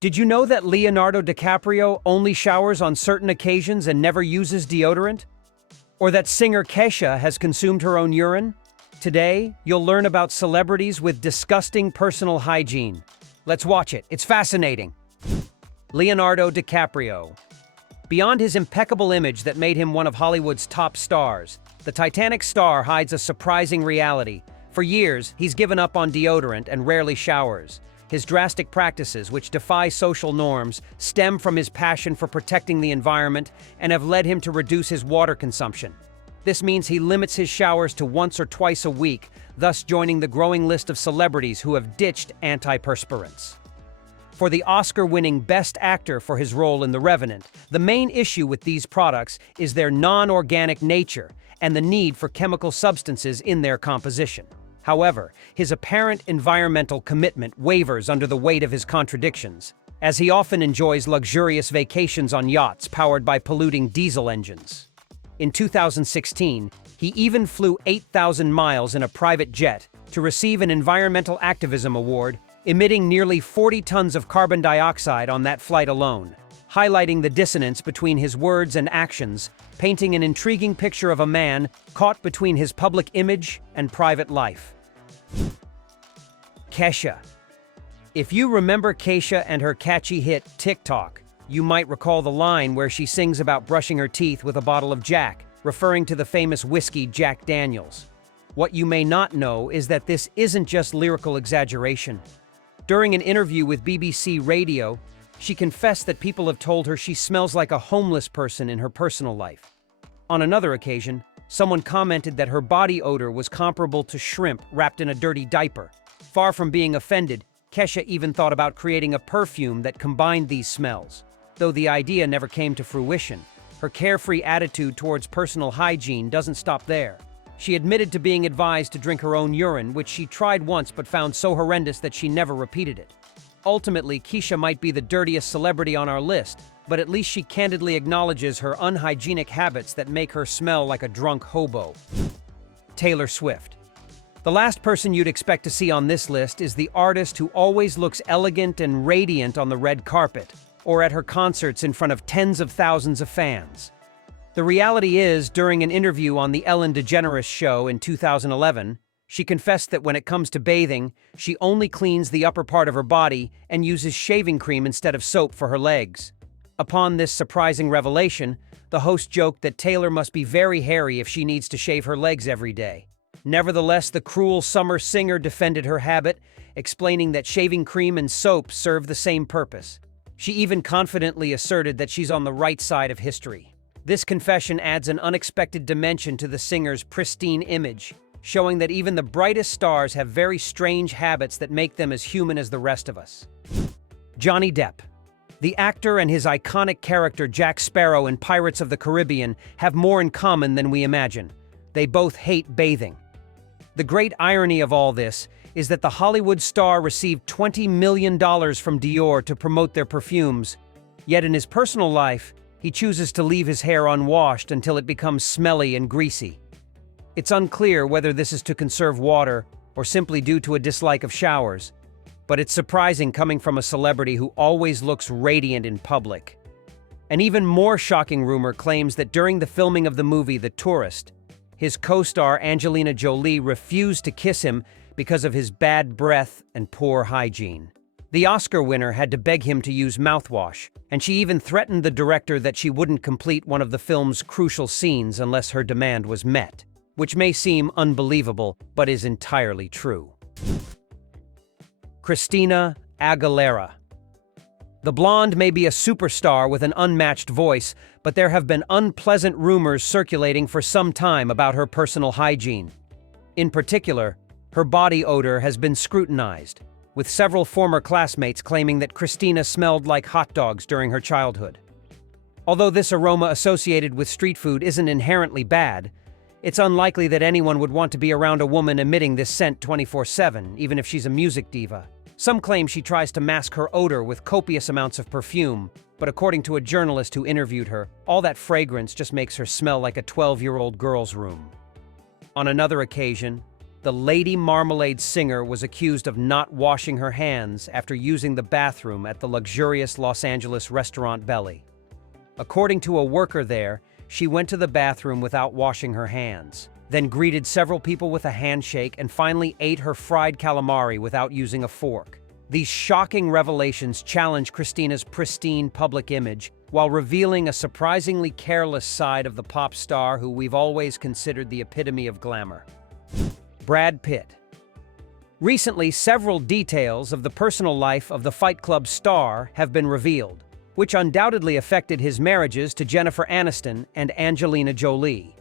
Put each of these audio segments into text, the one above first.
Did you know that Leonardo DiCaprio only showers on certain occasions and never uses deodorant? Or that singer Kesha has consumed her own urine? Today, you'll learn about celebrities with disgusting personal hygiene. Let's watch it. It's fascinating. Leonardo DiCaprio. Beyond his impeccable image that made him one of Hollywood's top stars, the Titanic star hides a surprising reality. For years, he's given up on deodorant and rarely showers. His drastic practices, which defy social norms, stem from his passion for protecting the environment and have led him to reduce his water consumption. This means he limits his showers to once or twice a week, thus joining the growing list of celebrities who have ditched antiperspirants. For the Oscar-winning Best Actor for his role in The Revenant, the main issue with these products is their non-organic nature and the need for chemical substances in their composition. However, his apparent environmental commitment wavers under the weight of his contradictions, as he often enjoys luxurious vacations on yachts powered by polluting diesel engines. In 2016, he even flew 8,000 miles in a private jet to receive an environmental activism award, emitting nearly 40 tons of carbon dioxide on that flight alone, highlighting the dissonance between his words and actions, painting an intriguing picture of a man caught between his public image and private life. Kesha. If you remember Kesha and her catchy hit TikTok, you might recall the line where she sings about brushing her teeth with a bottle of Jack, referring to the famous whiskey Jack Daniels. What you may not know is that this isn't just lyrical exaggeration. During an interview with BBC Radio, she confessed that people have told her she smells like a homeless person in her personal life. On another occasion, someone commented that her body odor was comparable to shrimp wrapped in a dirty diaper. Far from being offended, Kesha even thought about creating a perfume that combined these smells. Though the idea never came to fruition, her carefree attitude towards personal hygiene doesn't stop there. She admitted to being advised to drink her own urine, which she tried once but found so horrendous that she never repeated it. Ultimately, Kesha might be the dirtiest celebrity on our list, but at least she candidly acknowledges her unhygienic habits that make her smell like a drunk hobo. Taylor Swift. The last person you'd expect to see on this list is the artist who always looks elegant and radiant on the red carpet, or at her concerts in front of tens of thousands of fans. The reality is, during an interview on The Ellen DeGeneres Show in 2011, she confessed that when it comes to bathing, she only cleans the upper part of her body and uses shaving cream instead of soap for her legs. Upon this surprising revelation, the host joked that Taylor must be very hairy if she needs to shave her legs every day. Nevertheless, the cruel summer singer defended her habit, explaining that shaving cream and soap serve the same purpose. She even confidently asserted that she's on the right side of history. This confession adds an unexpected dimension to the singer's pristine image, showing that even the brightest stars have very strange habits that make them as human as the rest of us. Johnny Depp. The actor and his iconic character Jack Sparrow in Pirates of the Caribbean have more in common than we imagine. They both hate bathing. The great irony of all this is that the Hollywood star received $20 million from Dior to promote their perfumes, yet in his personal life, he chooses to leave his hair unwashed until it becomes smelly and greasy. It's unclear whether this is to conserve water or simply due to a dislike of showers, but it's surprising coming from a celebrity who always looks radiant in public. An even more shocking rumor claims that during the filming of the movie The Tourist, his co-star Angelina Jolie refused to kiss him because of his bad breath and poor hygiene. The Oscar winner had to beg him to use mouthwash, and she even threatened the director that she wouldn't complete one of the film's crucial scenes unless her demand was met, which may seem unbelievable, but is entirely true. Christina Aguilera. The blonde may be a superstar with an unmatched voice, but there have been unpleasant rumors circulating for some time about her personal hygiene. In particular, her body odor has been scrutinized, with several former classmates claiming that Christina smelled like hot dogs during her childhood. Although this aroma associated with street food isn't inherently bad, it's unlikely that anyone would want to be around a woman emitting this scent 24/7, even if she's a music diva. Some claim she tries to mask her odor with copious amounts of perfume, but according to a journalist who interviewed her, all that fragrance just makes her smell like a 12-year-old girl's room. On another occasion, the Lady Marmalade singer was accused of not washing her hands after using the bathroom at the luxurious Los Angeles restaurant Belly. According to a worker there, she went to the bathroom without washing her hands, then greeted several people with a handshake and finally ate her fried calamari without using a fork. These shocking revelations challenge Christina's pristine public image while revealing a surprisingly careless side of the pop star who we've always considered the epitome of glamour. Brad Pitt. Recently, several details of the personal life of the Fight Club star have been revealed, which undoubtedly affected his marriages to Jennifer Aniston and Angelina Jolie.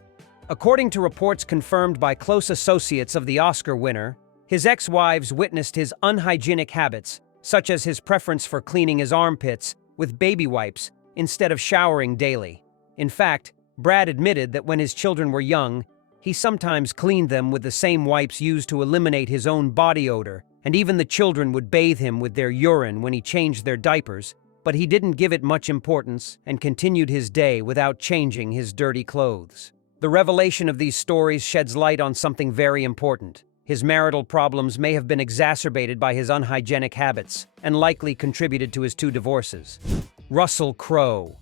According to reports confirmed by close associates of the Oscar winner, his ex-wives witnessed his unhygienic habits, such as his preference for cleaning his armpits with baby wipes instead of showering daily. In fact, Brad admitted that when his children were young, he sometimes cleaned them with the same wipes used to eliminate his own body odor, and even the children would bathe him with their urine when he changed their diapers, but he didn't give it much importance and continued his day without changing his dirty clothes. The revelation of these stories sheds light on something very important. His marital problems may have been exacerbated by his unhygienic habits and likely contributed to his 2 divorces. Russell Crowe.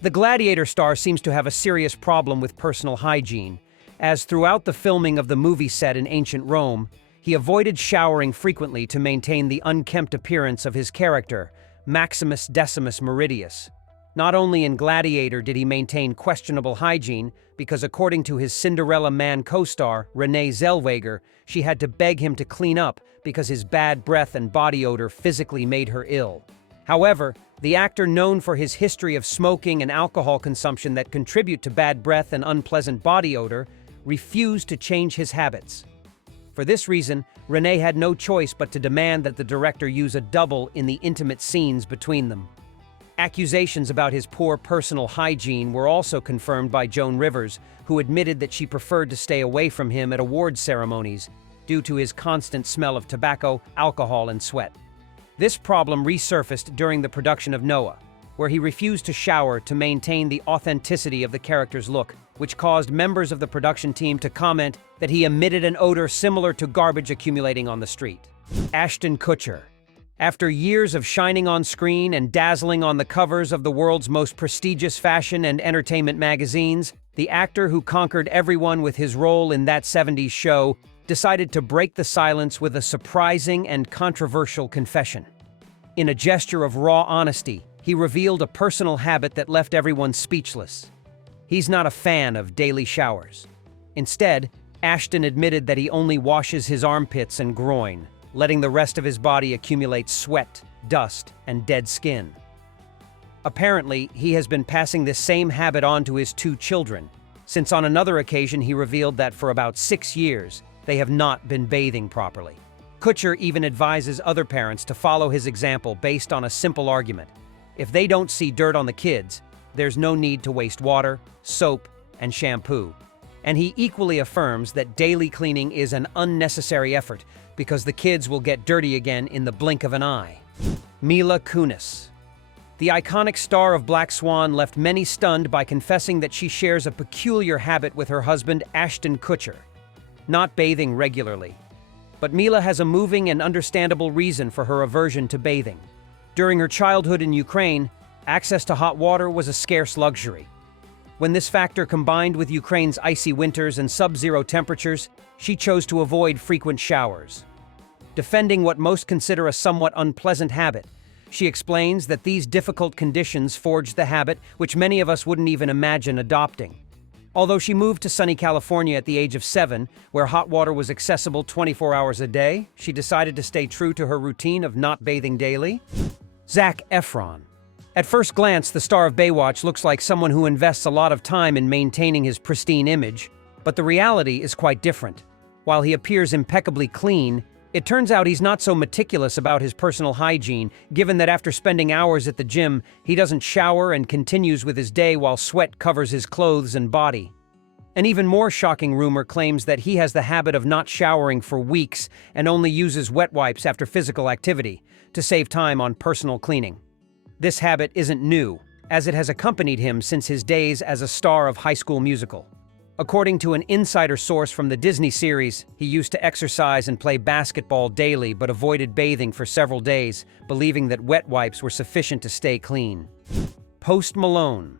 The Gladiator star seems to have a serious problem with personal hygiene, as throughout the filming of the movie set in ancient Rome, he avoided showering frequently to maintain the unkempt appearance of his character, Maximus Decimus Meridius. Not only in Gladiator did he maintain questionable hygiene, because according to his Cinderella Man co-star, Renee Zellweger, she had to beg him to clean up because his bad breath and body odor physically made her ill. However, the actor, known for his history of smoking and alcohol consumption that contribute to bad breath and unpleasant body odor, refused to change his habits. For this reason, Renee had no choice but to demand that the director use a double in the intimate scenes between them. Accusations about his poor personal hygiene were also confirmed by Joan Rivers, who admitted that she preferred to stay away from him at award ceremonies due to his constant smell of tobacco, alcohol, and sweat. This problem resurfaced during the production of Noah, where he refused to shower to maintain the authenticity of the character's look, which caused members of the production team to comment that he emitted an odor similar to garbage accumulating on the street. Ashton Kutcher. After years of shining on screen and dazzling on the covers of the world's most prestigious fashion and entertainment magazines, the actor who conquered everyone with his role in That 70s Show decided to break the silence with a surprising and controversial confession. In a gesture of raw honesty, he revealed a personal habit that left everyone speechless. He's not a fan of daily showers. Instead, Ashton admitted that he only washes his armpits and groin, letting the rest of his body accumulate sweat, dust, and dead skin. Apparently, he has been passing this same habit on to his 2 children, since on another occasion he revealed that for about 6 years, they have not been bathing properly. Kutcher even advises other parents to follow his example based on a simple argument. If they don't see dirt on the kids, there's no need to waste water, soap, and shampoo. And he equally affirms that daily cleaning is an unnecessary effort because the kids will get dirty again in the blink of an eye. Mila Kunis. The iconic star of Black Swan left many stunned by confessing that she shares a peculiar habit with her husband, Ashton Kutcher, not bathing regularly. But Mila has a moving and understandable reason for her aversion to bathing. During her childhood in Ukraine, access to hot water was a scarce luxury. When this factor combined with Ukraine's icy winters and sub-zero temperatures, she chose to avoid frequent showers. Defending what most consider a somewhat unpleasant habit, she explains that these difficult conditions forged the habit which many of us wouldn't even imagine adopting. Although she moved to sunny California at the age of 7, where hot water was accessible 24 hours a day, she decided to stay true to her routine of not bathing daily. Zac Efron. At first glance, the star of Baywatch looks like someone who invests a lot of time in maintaining his pristine image, but the reality is quite different. While he appears impeccably clean, it turns out he's not so meticulous about his personal hygiene, given that after spending hours at the gym, he doesn't shower and continues with his day while sweat covers his clothes and body. An even more shocking rumor claims that he has the habit of not showering for weeks and only uses wet wipes after physical activity to save time on personal cleaning. This habit isn't new, as it has accompanied him since his days as a star of High School Musical. According to an insider source from the Disney series, he used to exercise and play basketball daily but avoided bathing for several days, believing that wet wipes were sufficient to stay clean. Post Malone.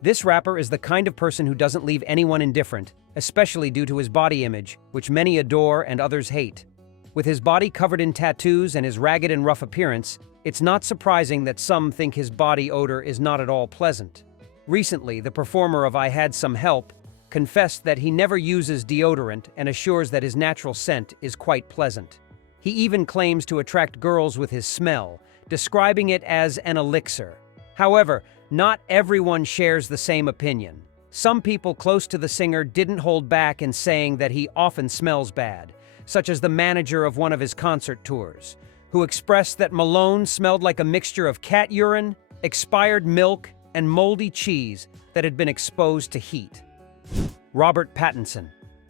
This rapper is the kind of person who doesn't leave anyone indifferent, especially due to his body image, which many adore and others hate. With his body covered in tattoos and his ragged and rough appearance, it's not surprising that some think his body odor is not at all pleasant. Recently, the performer of I Had Some Help confessed that he never uses deodorant and assures that his natural scent is quite pleasant. He even claims to attract girls with his smell, describing it as an elixir. However, not everyone shares the same opinion. Some people close to the singer didn't hold back in saying that he often smells bad, such as the manager of one of his concert tours, who expressed that Malone smelled like a mixture of cat urine, expired milk, and moldy cheese that had been exposed to heat. Robert Pattinson.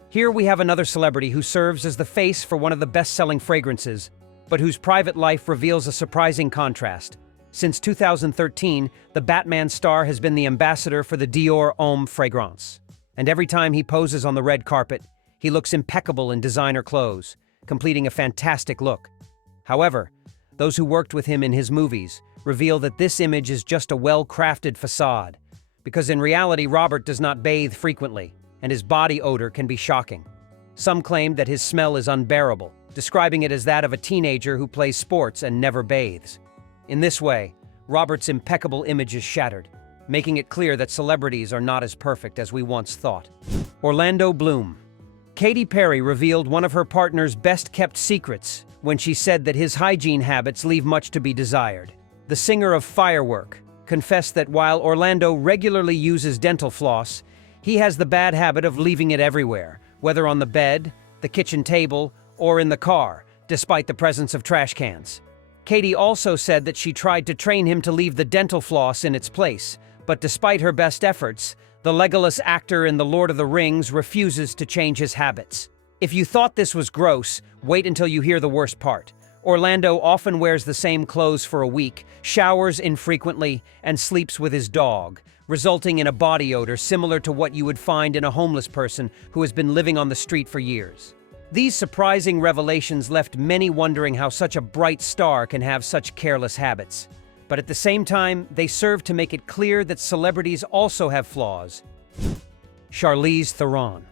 Here we have another celebrity who serves as the face for one of the best-selling fragrances, but whose private life reveals a surprising contrast. Since 2013, the Batman star has been the ambassador for the Dior Homme fragrance. And every time he poses on the red carpet, he looks impeccable in designer clothes, completing a fantastic look. However, those who worked with him in his movies reveal that this image is just a well-crafted facade, because in reality, Robert does not bathe frequently, and his body odor can be shocking. Some claim that his smell is unbearable, describing it as that of a teenager who plays sports and never bathes. In this way, Robert's impeccable image is shattered, making it clear that celebrities are not as perfect as we once thought. Orlando Bloom. Katy Perry revealed one of her partner's best-kept secrets when she said that his hygiene habits leave much to be desired. The singer of Firework confessed that while Orlando regularly uses dental floss, he has the bad habit of leaving it everywhere, whether on the bed, the kitchen table, or in the car, despite the presence of trash cans. Katy also said that she tried to train him to leave the dental floss in its place, but despite her best efforts, the Legolas actor in The Lord of the Rings refuses to change his habits. If you thought this was gross, wait until you hear the worst part. Orlando often wears the same clothes for a week, showers infrequently, and sleeps with his dog, resulting in a body odor similar to what you would find in a homeless person who has been living on the street for years. These surprising revelations left many wondering how such a bright star can have such careless habits. But at the same time, they serve to make it clear that celebrities also have flaws. Charlize Theron.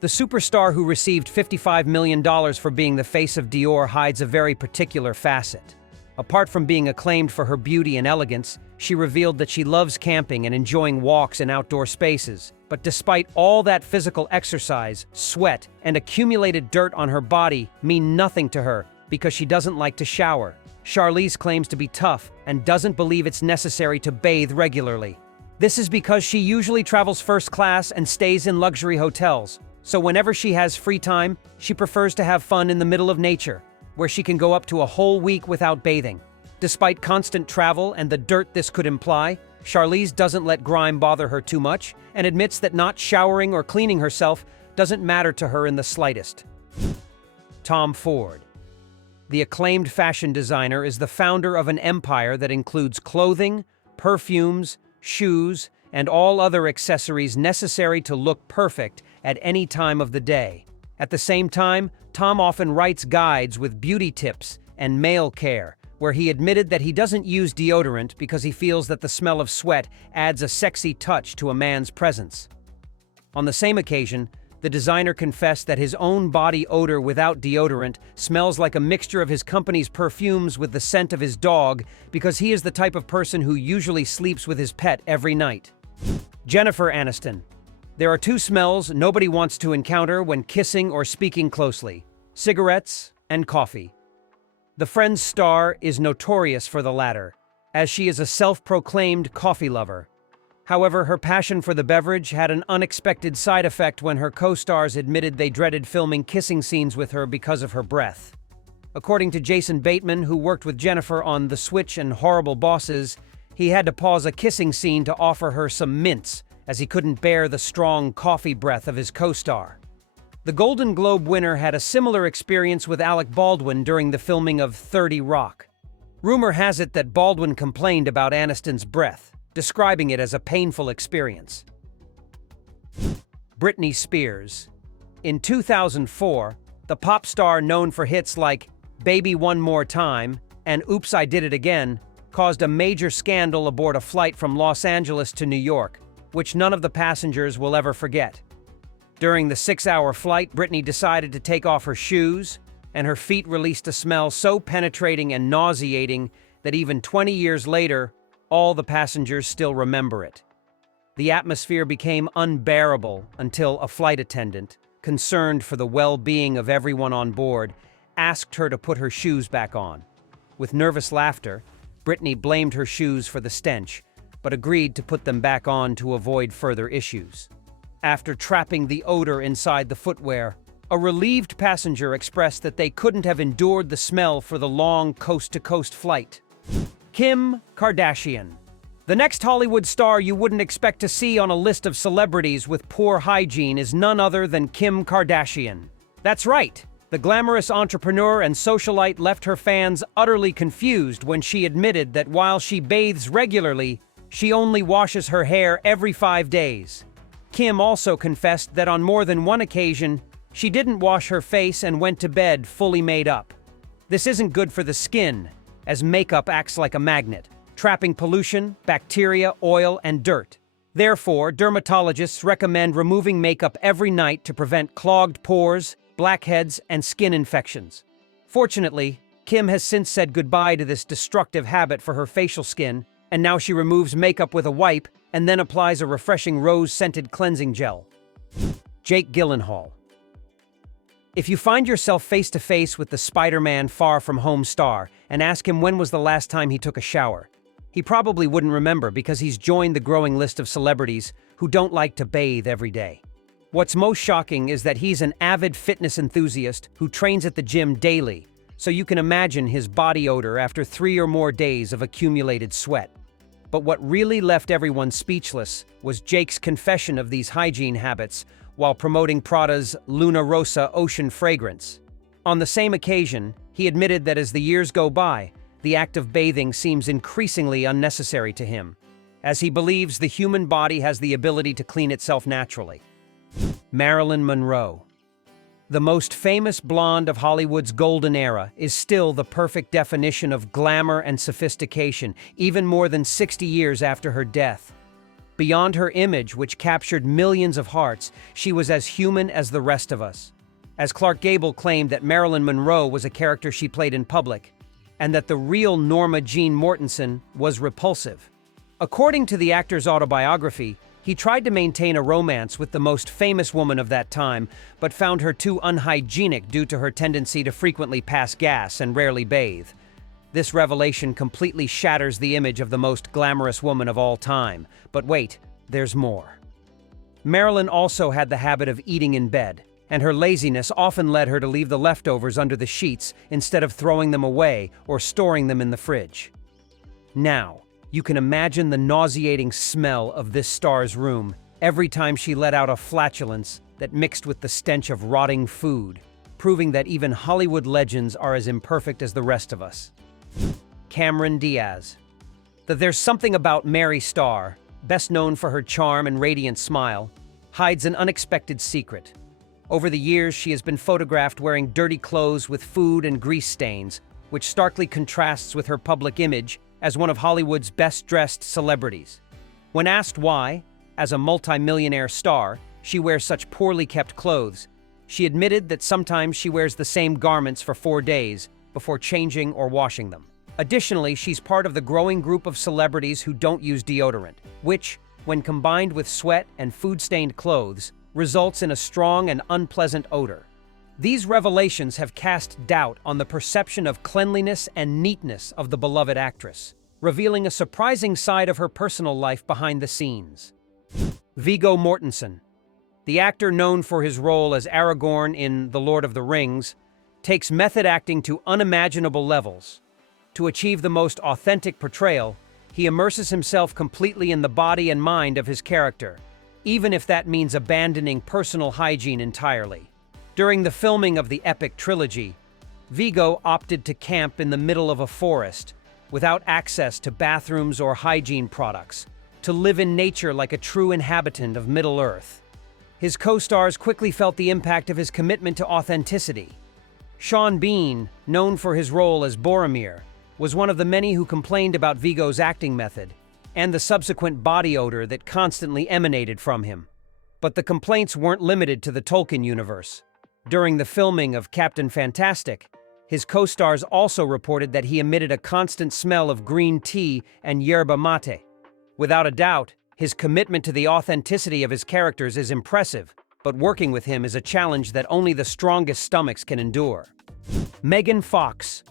The superstar who received $55 million for being the face of Dior hides a very particular facet. Apart from being acclaimed for her beauty and elegance, she revealed that she loves camping and enjoying walks in outdoor spaces. But despite all that physical exercise, sweat, and accumulated dirt on her body mean nothing to her because she doesn't like to shower. Charlize claims to be tough and doesn't believe it's necessary to bathe regularly. This is because she usually travels first class and stays in luxury hotels. So whenever she has free time, she prefers to have fun in the middle of nature, where she can go up to a whole week without bathing. Despite constant travel and the dirt this could imply, Charlize doesn't let grime bother her too much and admits that not showering or cleaning herself doesn't matter to her in the slightest. Tom Ford. The acclaimed fashion designer is the founder of an empire that includes clothing, perfumes, shoes, and all other accessories necessary to look perfect at any time of the day. At the same time, Tom often writes guides with beauty tips and male care, where he admitted that he doesn't use deodorant because he feels that the smell of sweat adds a sexy touch to a man's presence. On the same occasion, the designer confessed that his own body odor without deodorant smells like a mixture of his company's perfumes with the scent of his dog because he is the type of person who usually sleeps with his pet every night. Jennifer Aniston. There are two smells nobody wants to encounter when kissing or speaking closely: cigarettes and coffee. The Friends star is notorious for the latter, as she is a self-proclaimed coffee lover. However, her passion for the beverage had an unexpected side effect when her co-stars admitted they dreaded filming kissing scenes with her because of her breath. According to Jason Bateman, who worked with Jennifer on The Switch and Horrible Bosses, he had to pause a kissing scene to offer her some mints, as he couldn't bear the strong coffee breath of his co-star. The Golden Globe winner had a similar experience with Alec Baldwin during the filming of 30 Rock. Rumor has it that Baldwin complained about Aniston's breath, describing it as a painful experience. Britney Spears. In 2004, the pop star known for hits like Baby One More Time and Oops, I Did It Again caused a major scandal aboard a flight from Los Angeles to New York, which none of the passengers will ever forget. During the 6-hour flight, Britney decided to take off her shoes, and her feet released a smell so penetrating and nauseating that even 20 years later, all the passengers still remember it. The atmosphere became unbearable until a flight attendant, concerned for the well-being of everyone on board, asked her to put her shoes back on. With nervous laughter, Britney blamed her shoes for the stench, but agreed to put them back on to avoid further issues. After trapping the odor inside the footwear, a relieved passenger expressed that they couldn't have endured the smell for the long coast-to-coast flight. Kim Kardashian. The next Hollywood star you wouldn't expect to see on a list of celebrities with poor hygiene is none other than Kim Kardashian. That's right, the glamorous entrepreneur and socialite left her fans utterly confused when she admitted that while she bathes regularly, she only washes her hair every 5 days. Kim also confessed that on more than one occasion, she didn't wash her face and went to bed fully made up. This isn't good for the skin, as makeup acts like a magnet, trapping pollution, bacteria, oil, and dirt. Therefore, dermatologists recommend removing makeup every night to prevent clogged pores, blackheads, and skin infections. Fortunately, Kim has since said goodbye to this destructive habit for her facial skin, and now she removes makeup with a wipe and then applies a refreshing rose-scented cleansing gel. Jake Gyllenhaal. If you find yourself face-to-face with the Spider-Man Far From Home star and ask him when was the last time he took a shower, he probably wouldn't remember because he's joined the growing list of celebrities who don't like to bathe every day. What's most shocking is that he's an avid fitness enthusiast who trains at the gym daily, so you can imagine his body odor after 3 or more days of accumulated sweat. But what really left everyone speechless was Jake's confession of these hygiene habits while promoting Prada's Luna Rossa ocean fragrance. On the same occasion, he admitted that as the years go by, the act of bathing seems increasingly unnecessary to him, as he believes the human body has the ability to clean itself naturally. Marilyn Monroe. The most famous blonde of Hollywood's golden era is still the perfect definition of glamour and sophistication, even more than 60 years after her death. Beyond her image, which captured millions of hearts, she was as human as the rest of us. As Clark Gable claimed that Marilyn Monroe was a character she played in public, and that the real Norma Jean Mortensen was repulsive. According to the actor's autobiography, he tried to maintain a romance with the most famous woman of that time, but found her too unhygienic due to her tendency to frequently pass gas and rarely bathe. This revelation completely shatters the image of the most glamorous woman of all time. But wait, there's more. Marilyn also had the habit of eating in bed, and her laziness often led her to leave the leftovers under the sheets instead of throwing them away or storing them in the fridge. Now, you can imagine the nauseating smell of this star's room every time she let out a flatulence that mixed with the stench of rotting food, proving that even Hollywood legends are as imperfect as the rest of us. Cameron Diaz. There's something about Mary Starr, best known for her charm and radiant smile, hides an unexpected secret. Over the years, she has been photographed wearing dirty clothes with food and grease stains, which starkly contrasts with her public image as one of Hollywood's best-dressed celebrities. When asked why, as a multi-millionaire star, she wears such poorly kept clothes, she admitted that sometimes she wears the same garments for 4 days before changing or washing them. Additionally, she's part of the growing group of celebrities who don't use deodorant, which, when combined with sweat and food-stained clothes, results in a strong and unpleasant odor. These revelations have cast doubt on the perception of cleanliness and neatness of the beloved actress, revealing a surprising side of her personal life behind the scenes. Viggo Mortensen. The actor known for his role as Aragorn in The Lord of the Rings takes method acting to unimaginable levels. To achieve the most authentic portrayal, he immerses himself completely in the body and mind of his character, even if that means abandoning personal hygiene entirely. During the filming of the epic trilogy, Viggo opted to camp in the middle of a forest, without access to bathrooms or hygiene products, to live in nature like a true inhabitant of Middle-earth. His co-stars quickly felt the impact of his commitment to authenticity. Sean Bean, known for his role as Boromir, was one of the many who complained about Viggo's acting method and the subsequent body odor that constantly emanated from him. But the complaints weren't limited to the Tolkien universe. During the filming of Captain Fantastic, his co-stars also reported that he emitted a constant smell of green tea and yerba mate. Without a doubt, his commitment to the authenticity of his characters is impressive, but working with him is a challenge that only the strongest stomachs can endure. Megan Fox.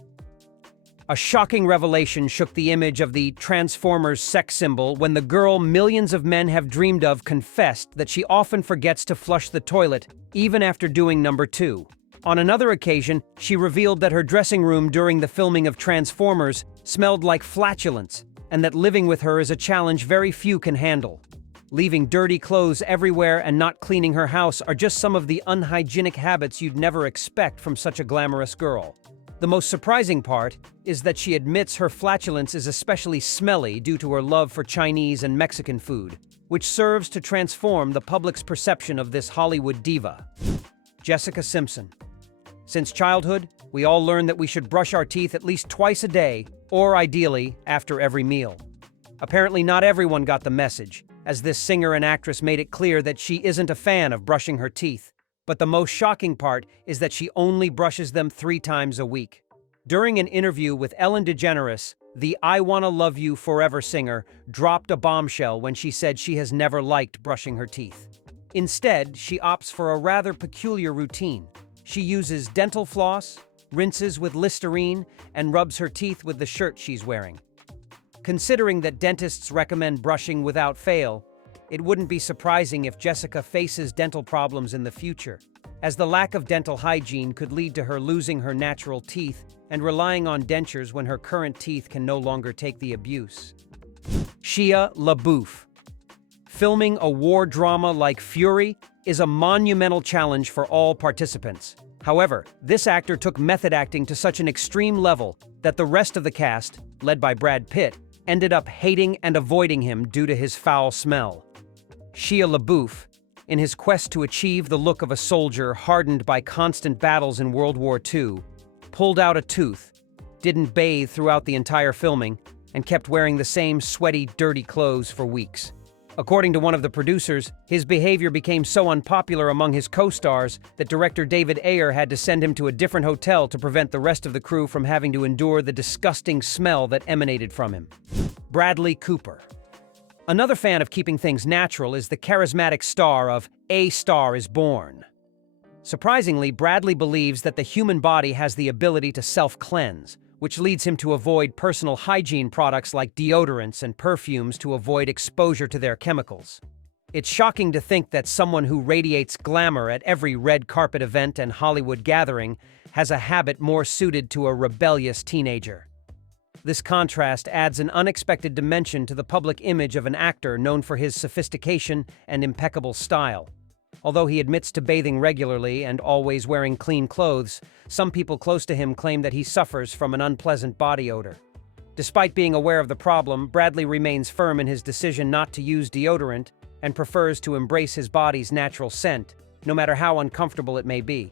A shocking revelation shook the image of the Transformers sex symbol when the girl millions of men have dreamed of confessed that she often forgets to flush the toilet, even after doing number 2. On another occasion, she revealed that her dressing room during the filming of Transformers smelled like flatulence, and that living with her is a challenge very few can handle. Leaving dirty clothes everywhere and not cleaning her house are just some of the unhygienic habits you'd never expect from such a glamorous girl. The most surprising part is that she admits her flatulence is especially smelly due to her love for Chinese and Mexican food, which serves to transform the public's perception of this Hollywood diva. Jessica Simpson. Since childhood, we all learned that we should brush our teeth at least twice a day, or ideally, after every meal. Apparently not everyone got the message, as this singer and actress made it clear that she isn't a fan of brushing her teeth. But the most shocking part is that she only brushes them 3 times a week. During an interview with Ellen DeGeneres, the I Wanna Love You Forever singer dropped a bombshell when she said she has never liked brushing her teeth. Instead, she opts for a rather peculiar routine. She uses dental floss, rinses with Listerine, and rubs her teeth with the shirt she's wearing. Considering that dentists recommend brushing without fail, it wouldn't be surprising if Jessica faces dental problems in the future, as the lack of dental hygiene could lead to her losing her natural teeth and relying on dentures when her current teeth can no longer take the abuse. Shia LaBeouf. Filming a war drama like Fury is a monumental challenge for all participants. However, this actor took method acting to such an extreme level that the rest of the cast, led by Brad Pitt, ended up hating and avoiding him due to his foul smell. Shia LaBeouf, in his quest to achieve the look of a soldier hardened by constant battles in World War II, pulled out a tooth, didn't bathe throughout the entire filming, and kept wearing the same sweaty, dirty clothes for weeks. According to one of the producers, his behavior became so unpopular among his co-stars that director David Ayer had to send him to a different hotel to prevent the rest of the crew from having to endure the disgusting smell that emanated from him. Bradley Cooper. Another fan of keeping things natural is the charismatic star of A Star is Born. Surprisingly, Bradley believes that the human body has the ability to self-cleanse, which leads him to avoid personal hygiene products like deodorants and perfumes to avoid exposure to their chemicals. It's shocking to think that someone who radiates glamour at every red carpet event and Hollywood gathering has a habit more suited to a rebellious teenager. This contrast adds an unexpected dimension to the public image of an actor known for his sophistication and impeccable style. Although he admits to bathing regularly and always wearing clean clothes, some people close to him claim that he suffers from an unpleasant body odor. Despite being aware of the problem, Bradley remains firm in his decision not to use deodorant and prefers to embrace his body's natural scent, no matter how uncomfortable it may be.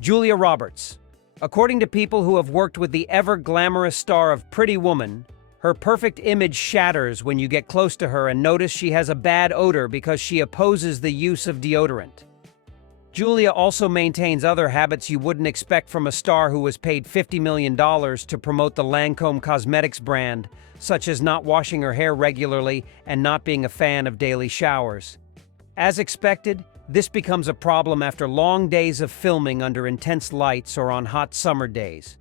Julia Roberts. According to people who have worked with the ever-glamorous star of Pretty Woman, her perfect image shatters when you get close to her and notice she has a bad odor because she opposes the use of deodorant. Julia also maintains other habits you wouldn't expect from a star who was paid $50 million to promote the Lancome Cosmetics brand, such as not washing her hair regularly and not being a fan of daily showers. As expected, this becomes a problem after long days of filming under intense lights or on hot summer days.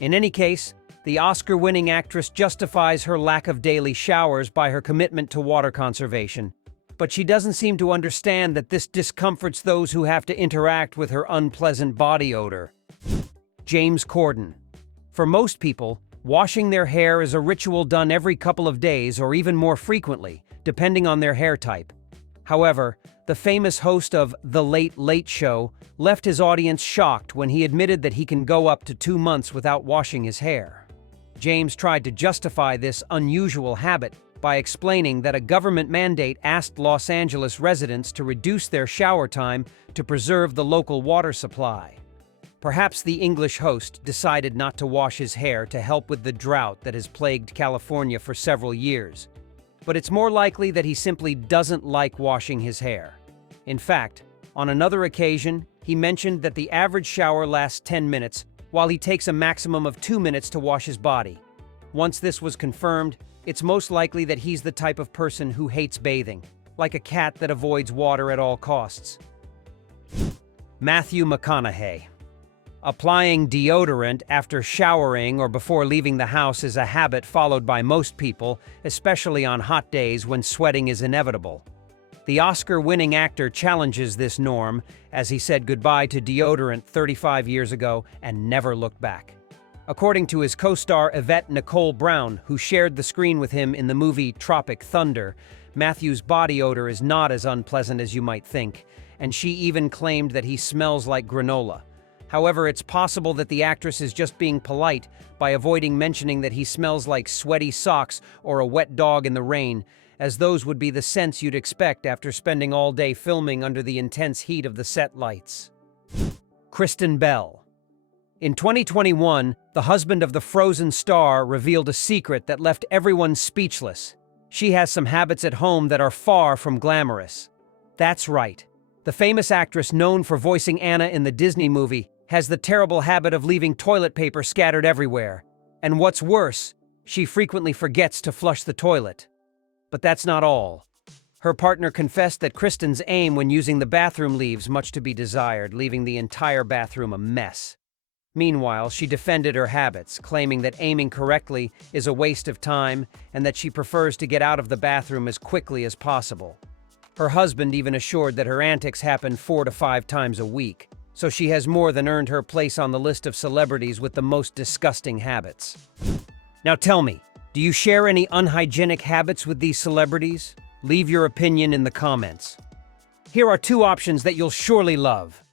In any case, the Oscar-winning actress justifies her lack of daily showers by her commitment to water conservation, but she doesn't seem to understand that this discomforts those who have to interact with her unpleasant body odor. James Corden. For most people, washing their hair is a ritual done every couple of days or even more frequently, depending on their hair type. However, the famous host of The Late Late Show left his audience shocked when he admitted that he can go up to 2 months without washing his hair. James tried to justify this unusual habit by explaining that a government mandate asked Los Angeles residents to reduce their shower time to preserve the local water supply. Perhaps the English host decided not to wash his hair to help with the drought that has plagued California for several years. But it's more likely that he simply doesn't like washing his hair. In fact, on another occasion, he mentioned that the average shower lasts 10 minutes, while he takes a maximum of 2 minutes to wash his body. Once this was confirmed, it's most likely that he's the type of person who hates bathing, like a cat that avoids water at all costs. Matthew McConaughey. Applying deodorant after showering or before leaving the house is a habit followed by most people, especially on hot days when sweating is inevitable. The Oscar-winning actor challenges this norm, as he said goodbye to deodorant 35 years ago and never looked back. According to his co-star Yvette Nicole Brown, who shared the screen with him in the movie Tropic Thunder, Matthew's body odor is not as unpleasant as you might think, and she even claimed that he smells like granola. However, it's possible that the actress is just being polite by avoiding mentioning that he smells like sweaty socks or a wet dog in the rain, as those would be the scents you'd expect after spending all day filming under the intense heat of the set lights. Kristen Bell. In 2021, the husband of the Frozen star revealed a secret that left everyone speechless. She has some habits at home that are far from glamorous. That's right. The famous actress known for voicing Anna in the Disney movie has the terrible habit of leaving toilet paper scattered everywhere. And what's worse, she frequently forgets to flush the toilet. But that's not all. Her partner confessed that Kristen's aim when using the bathroom leaves much to be desired, leaving the entire bathroom a mess. Meanwhile, she defended her habits, claiming that aiming correctly is a waste of time and that she prefers to get out of the bathroom as quickly as possible. Her husband even assured that her antics happen 4 to 5 times a week, so she has more than earned her place on the list of celebrities with the most disgusting habits. Now tell me, do you share any unhygienic habits with these celebrities? Leave your opinion in the comments. Here are 2 options that you'll surely love.